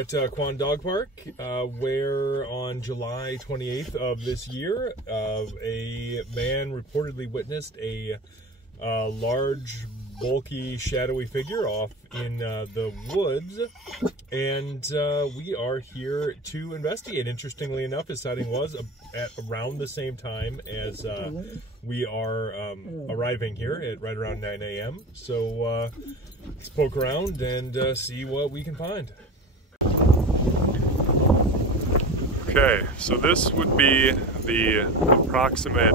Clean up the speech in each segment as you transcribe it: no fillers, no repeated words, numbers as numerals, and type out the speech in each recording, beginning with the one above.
at Quann Dog Park, where on July 28th of this year, a man reportedly witnessed a large, bulky, shadowy figure off in the woods, and we are here to investigate. Interestingly enough, his sighting was at around the same time as we are arriving here at right around 9 a.m. So let's poke around and see what we can find. Okay, so this would be the approximate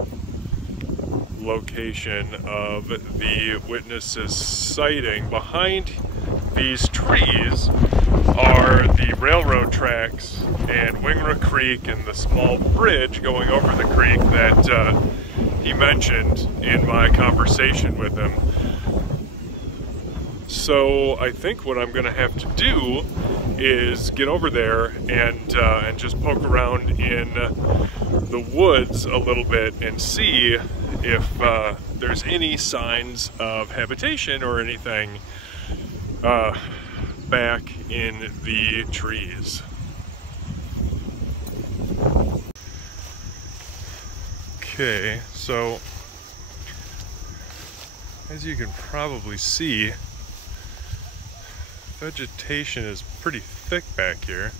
location of the witness's sighting. Behind these trees are the railroad tracks and Wingra Creek and the small bridge going over the creek that he mentioned in my conversation with him. So I think what I'm going to have to do is get over there and just poke around in the woods a little bit and see if there's any signs of habitation or anything back in the trees. Okay, so as you can probably see, vegetation is pretty thick back here,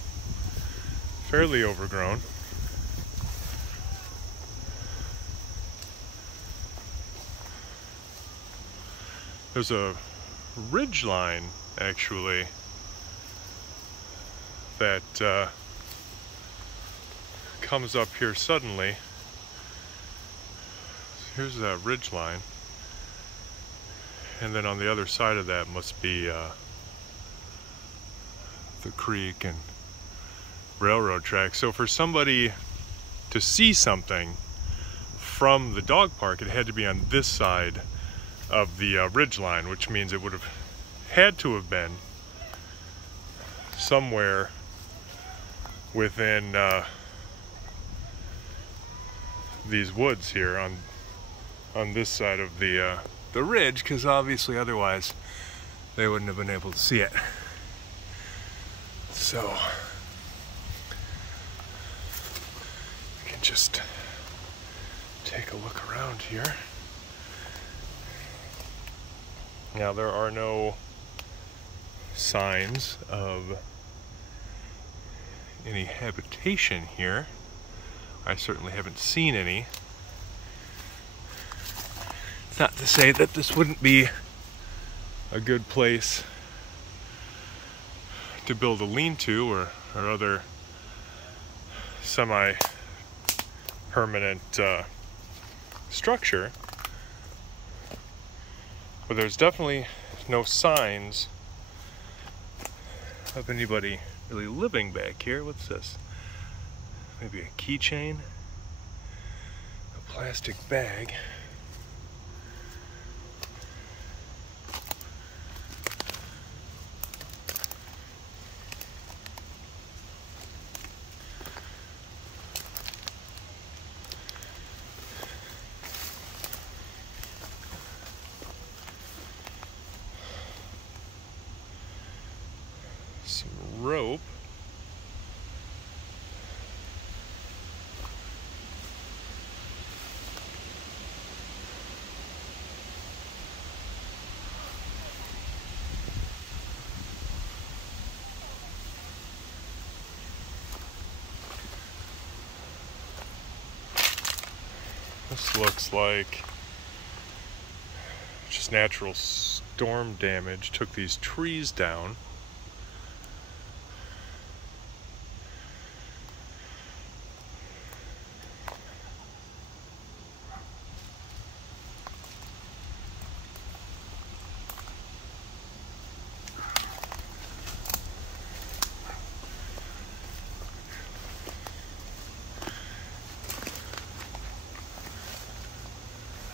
fairly overgrown. There's a ridge line, actually, that comes up here suddenly. Here's that ridge line, and then on the other side of that must be the creek and railroad tracks. So for somebody to see something from the dog park, it had to be on this side of the ridge line, which means it would have had to have been somewhere within these woods here on this side of the ridge, because obviously otherwise they wouldn't have been able to see it. So we can just take a look around here. Now there are no signs of any habitation here. I certainly haven't seen any. It's not to say that this wouldn't be a good place to build a lean-to or other semi-permanent structure, but there's definitely no signs of anybody really living back here. What's this? Maybe a keychain, a plastic bag. Some rope. This looks like just natural storm damage took these trees down.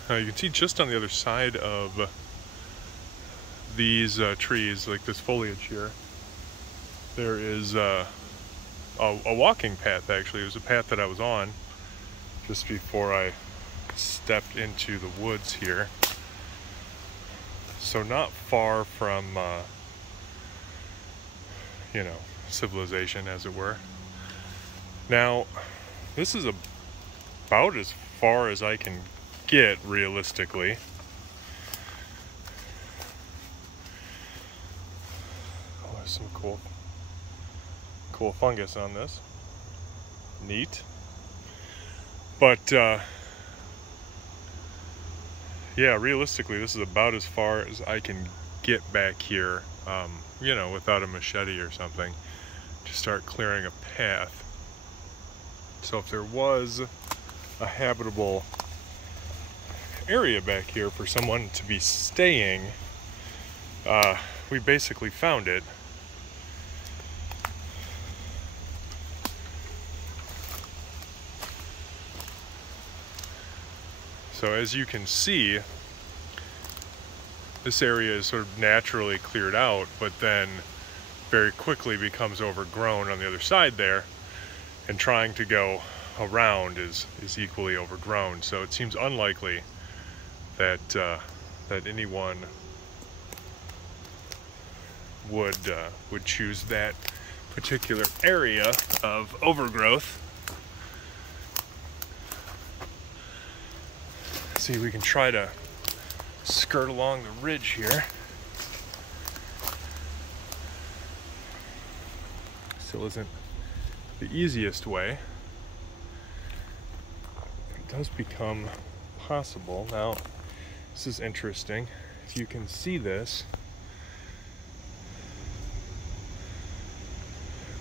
You can see just on the other side of these trees, like this foliage here, there is a walking path. Actually, it was a path that I was on just before I stepped into the woods here. So not far from, you know, civilization, as it were. Now, this is about as far as I can get realistically. Oh, there's some cool fungus on this. Neat. But yeah, realistically, this is about as far as I can get back here, you know, without a machete or something, to start clearing a path. So if there was a habitable area back here for someone to be staying, we basically found it. So as you can see, this area is sort of naturally cleared out, but then very quickly becomes overgrown on the other side there, and trying to go around is equally overgrown. So it seems unlikely that that anyone would choose that particular area of overgrowth. See, we can try to skirt along the ridge here. Still isn't the easiest way. It does become possible. Now, this is interesting. If you can see this,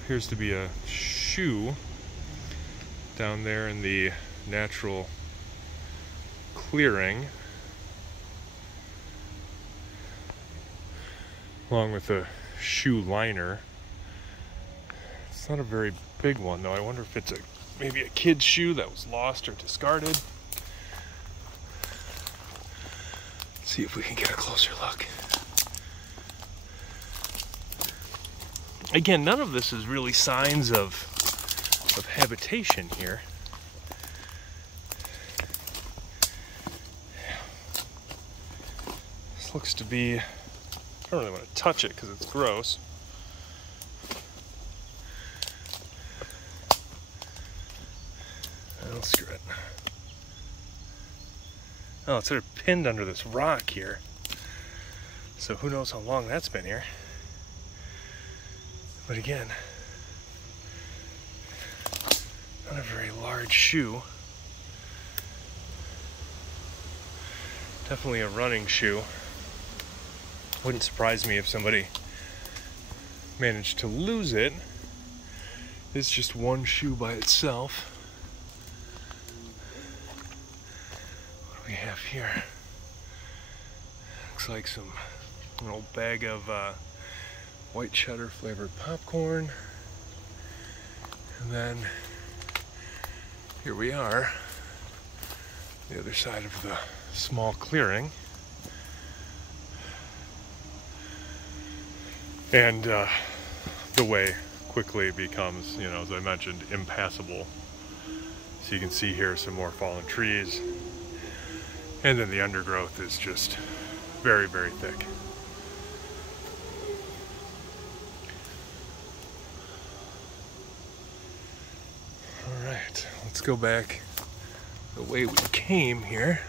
appears to be a shoe down there in the natural clearing, along with a shoe liner. It's not a very big one though. I wonder if it's maybe a kid's shoe that was lost or discarded. Let's see if we can get a closer look. Again, none of this is really signs of habitation here. This looks to be, I don't really want to touch it because it's gross. I'll screw it. Oh, it's sort of pinned under this rock here. So who knows how long that's been here. But again, not a very large shoe. Definitely a running shoe. Wouldn't surprise me if somebody managed to lose it. It's just one shoe by itself. What do we have here? Looks like an old bag of white cheddar flavored popcorn. And then here we are, the other side of the small clearing. And the way quickly becomes, you know, as I mentioned, impassable. So you can see here some more fallen trees. And then the undergrowth is just very, very thick. All right, let's go back the way we came here.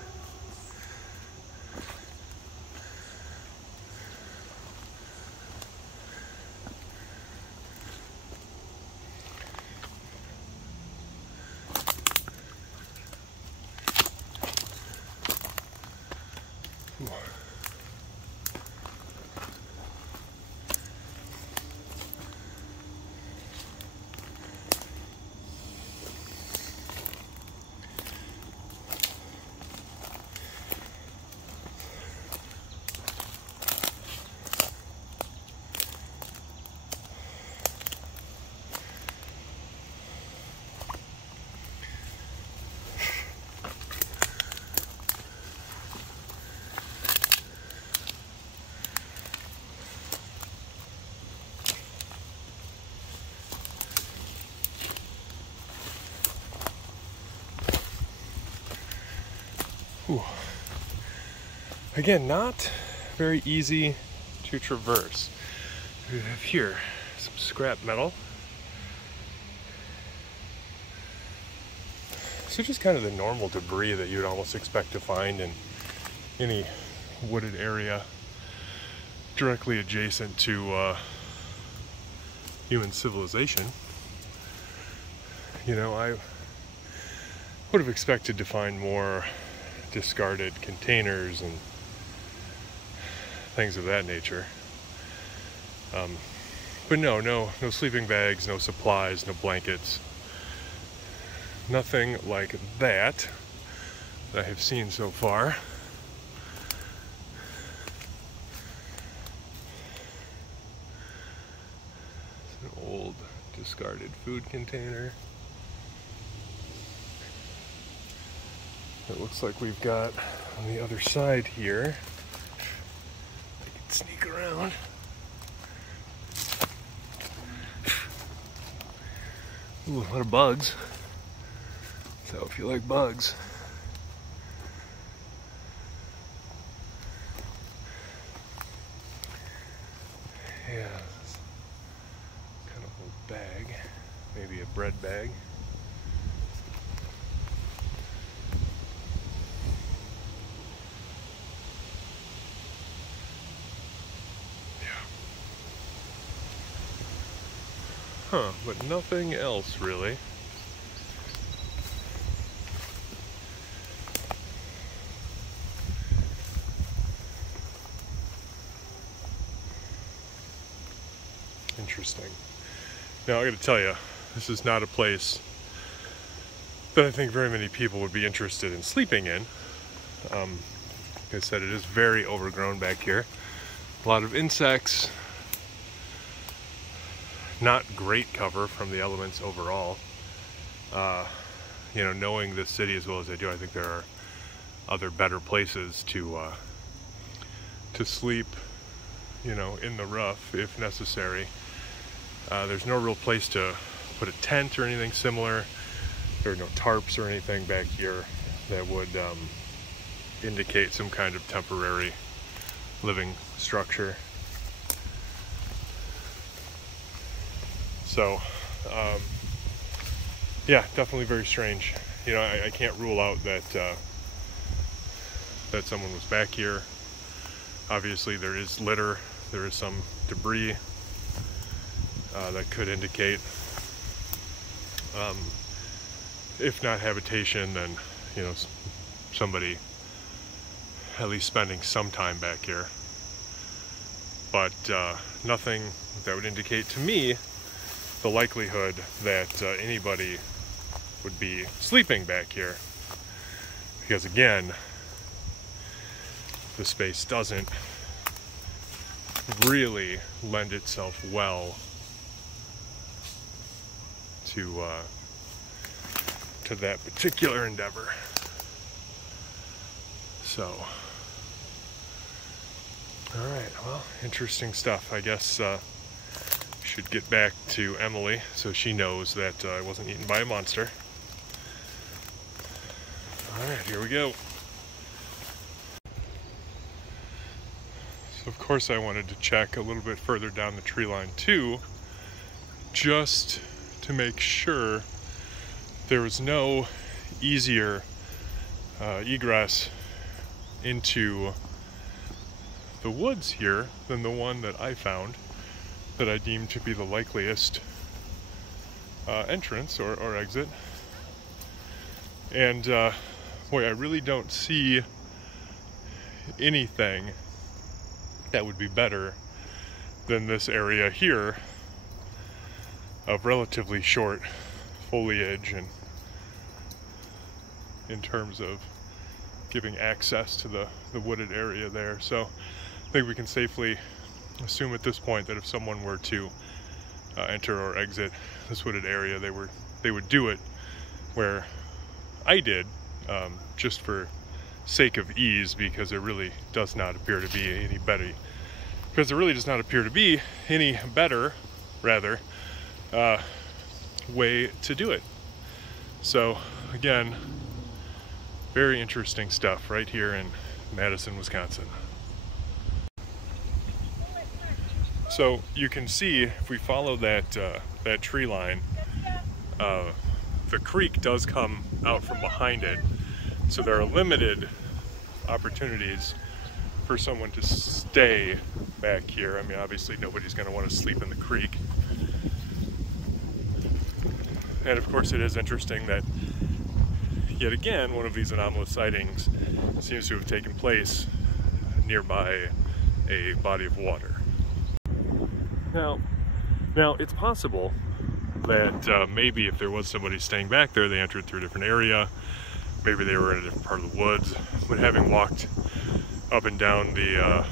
Whew. Again, not very easy to traverse. We have here some scrap metal. So just kind of the normal debris that you'd almost expect to find in any wooded area directly adjacent to human civilization. You know, I would have expected to find more discarded containers and things of that nature. But no sleeping bags, no supplies, no blankets. Nothing like that I have seen so far. It's an old discarded food container. It looks like we've got on the other side here. I can sneak around. Ooh, a lot of bugs. So if you like bugs, yeah, kind of a bag, maybe a bread bag. Yeah. Huh, but nothing else really. Interesting. Now I gotta tell you, this is not a place that I think very many people would be interested in sleeping in. Like I said, it is very overgrown back here. A lot of insects. Not great cover from the elements overall. You know, knowing this city as well as I do, I think there are other better places to sleep, you know, in the rough if necessary. There's no real place to put a tent or anything similar. There are no tarps or anything back here that would indicate some kind of temporary living structure. So, yeah, definitely very strange. You know, I can't rule out that that someone was back here. Obviously, there is litter. There is some debris that could indicate, if not habitation, then, you know, somebody at least spending some time back here. But nothing that would indicate to me the likelihood that anybody would be sleeping back here. Because again, the space doesn't really lend itself well to that particular endeavor. So, all right, well, interesting stuff. I guess should get back to Emily so she knows that I wasn't eaten by a monster. All right, here we go. So of course I wanted to check a little bit further down the tree line too, just to make sure there was no easier egress into the woods here than the one that I found that I deemed to be the likeliest entrance or exit. And boy, I really don't see anything that would be better than this area here of relatively short foliage, and in terms of giving access to the wooded area there. So I think we can safely assume at this point that if someone were to enter or exit this wooded area, they would do it where I did, just for sake of ease, because there really does not appear to be any better, way to do it. So again, very interesting stuff right here in Madison, Wisconsin. So you can see if we follow that that tree line, the creek does come out from behind it. So there are limited opportunities for someone to stay back here. I mean, obviously nobody's going to want to sleep in the creek. And of course it is interesting that yet again one of these anomalous sightings seems to have taken place nearby a body of water. Now it's possible that maybe if there was somebody staying back there, they entered through a different area. Maybe they were in a different part of the woods. But having walked up and down the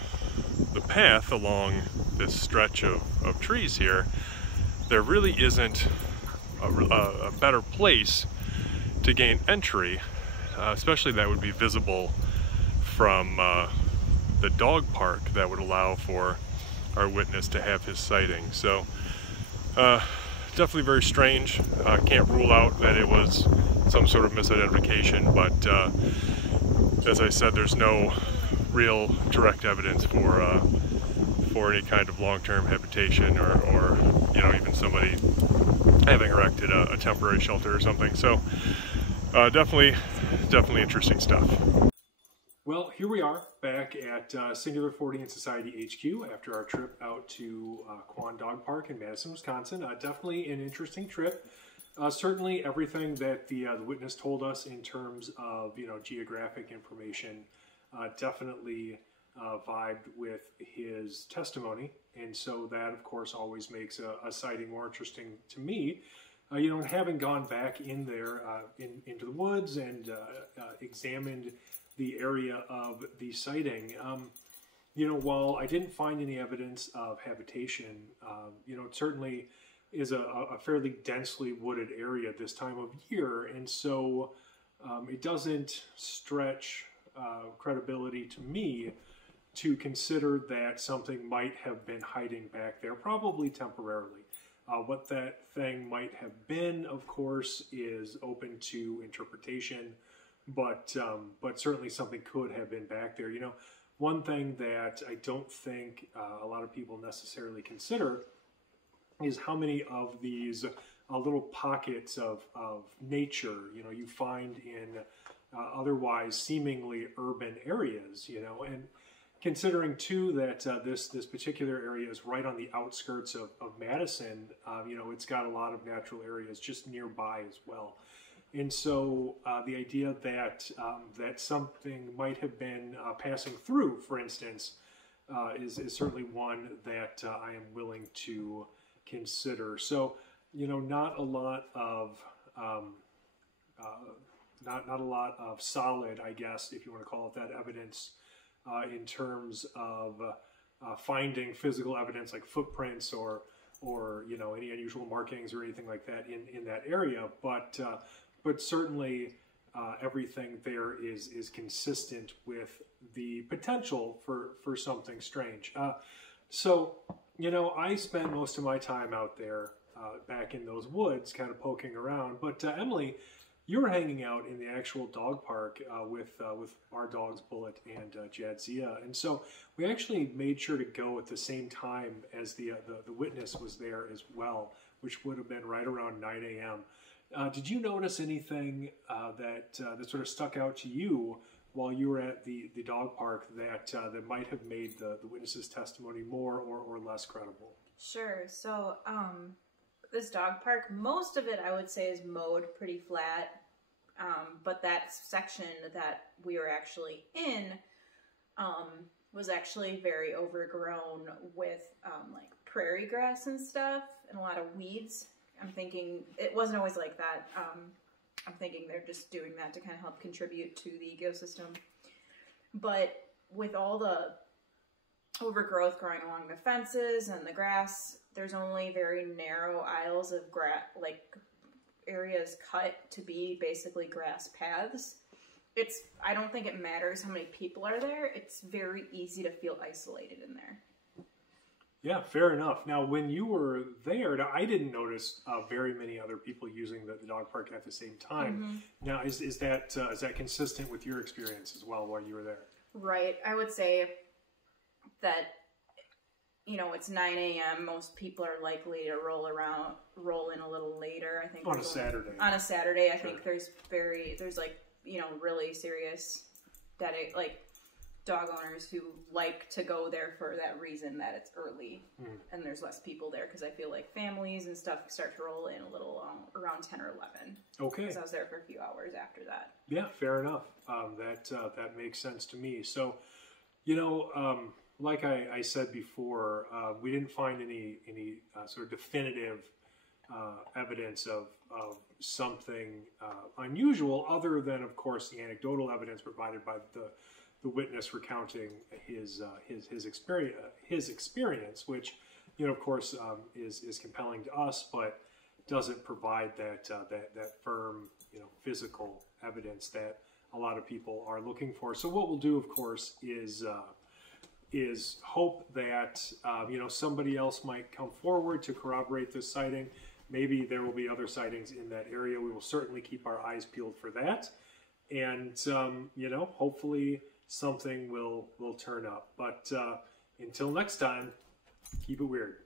path along this stretch of trees here, there really isn't a better place to gain entry, especially that would be visible from the dog park that would allow for our witness to have his sighting. So definitely very strange. Can't rule out that it was some sort of misidentification, but as I said, there's no real direct evidence for any kind of long-term habitation or you know, even somebody having erected a temporary shelter or something. So definitely interesting stuff. Well, here we are back at Singular 40 and Society HQ after our trip out to Quann Dog Park in Madison, Wisconsin. Definitely an interesting trip. Certainly everything that the witness told us in terms of, you know, geographic information definitely vibed with his testimony, and so that of course always makes a sighting more interesting to me. You know, and having gone back in there into the woods and examined the area of the sighting, you know, while I didn't find any evidence of habitation, you know, it certainly is a fairly densely wooded area this time of year, and so it doesn't stretch credibility to me to consider that something might have been hiding back there, probably temporarily. What that thing might have been, of course, is open to interpretation, but certainly something could have been back there. You know, one thing that I don't think a lot of people necessarily consider is how many of these little pockets of nature, you know, you find in otherwise seemingly urban areas, you know, and considering too that this particular area is right on the outskirts of Madison, you know, it's got a lot of natural areas just nearby as well. And so the idea that that something might have been passing through, for instance, is certainly one that I am willing to consider. So, you know, not a lot of not a lot of solid, I guess, if you want to call it that, evidence in terms of finding physical evidence like footprints or you know, any unusual markings or anything like that in that area, but certainly everything there is consistent with the potential for something strange. So, you know, I spent most of my time out there back in those woods kind of poking around, but Emily, you were hanging out in the actual dog park with our dogs Bullet and Jadzia, and so we actually made sure to go at the same time as the witness was there as well, which would have been right around 9 a.m. Did you notice anything that sort of stuck out to you while you were at the dog park that might have made the witness's testimony more or less credible? Sure. So this dog park, most of it I would say is mowed pretty flat, but that section that we were actually in was actually very overgrown with like prairie grass and stuff and a lot of weeds. I'm thinking it wasn't always like that. I'm thinking they're just doing that to kind of help contribute to the ecosystem. But with all the overgrowth growing along the fences and the grass, there's only very narrow aisles of grass, like areas cut to be basically grass paths. I don't think it matters how many people are there. It's very easy to feel isolated in there. Yeah, fair enough. Now, when you were there, now, I didn't notice very many other people using the dog park at the same time. Mm-hmm. Now, is that consistent with your experience as well while you were there? Right. I would say that you know, it's 9 a.m. Most people are likely to roll in a little later. I think on a Saturday. On a Saturday, I think there's like, you know, really serious dog owners who like to go there for that reason, that it's early and there's less people there, because I feel like families and stuff start to roll in a little around 10 or 11. Okay. Because I was there for a few hours after that. Yeah, fair enough. That makes sense to me. So, you know, like I said before, we didn't find any sort of definitive evidence of something unusual, other than, of course, the anecdotal evidence provided by the witness recounting his experience, which, you know, of course, is compelling to us, but doesn't provide that firm, you know, physical evidence that a lot of people are looking for. So what we'll do, of course, is hope that you know, somebody else might come forward to corroborate this sighting. Maybe there will be other sightings in that area. We will certainly keep our eyes peeled for that, and you know, hopefully something will turn up. But until next time, keep it weird.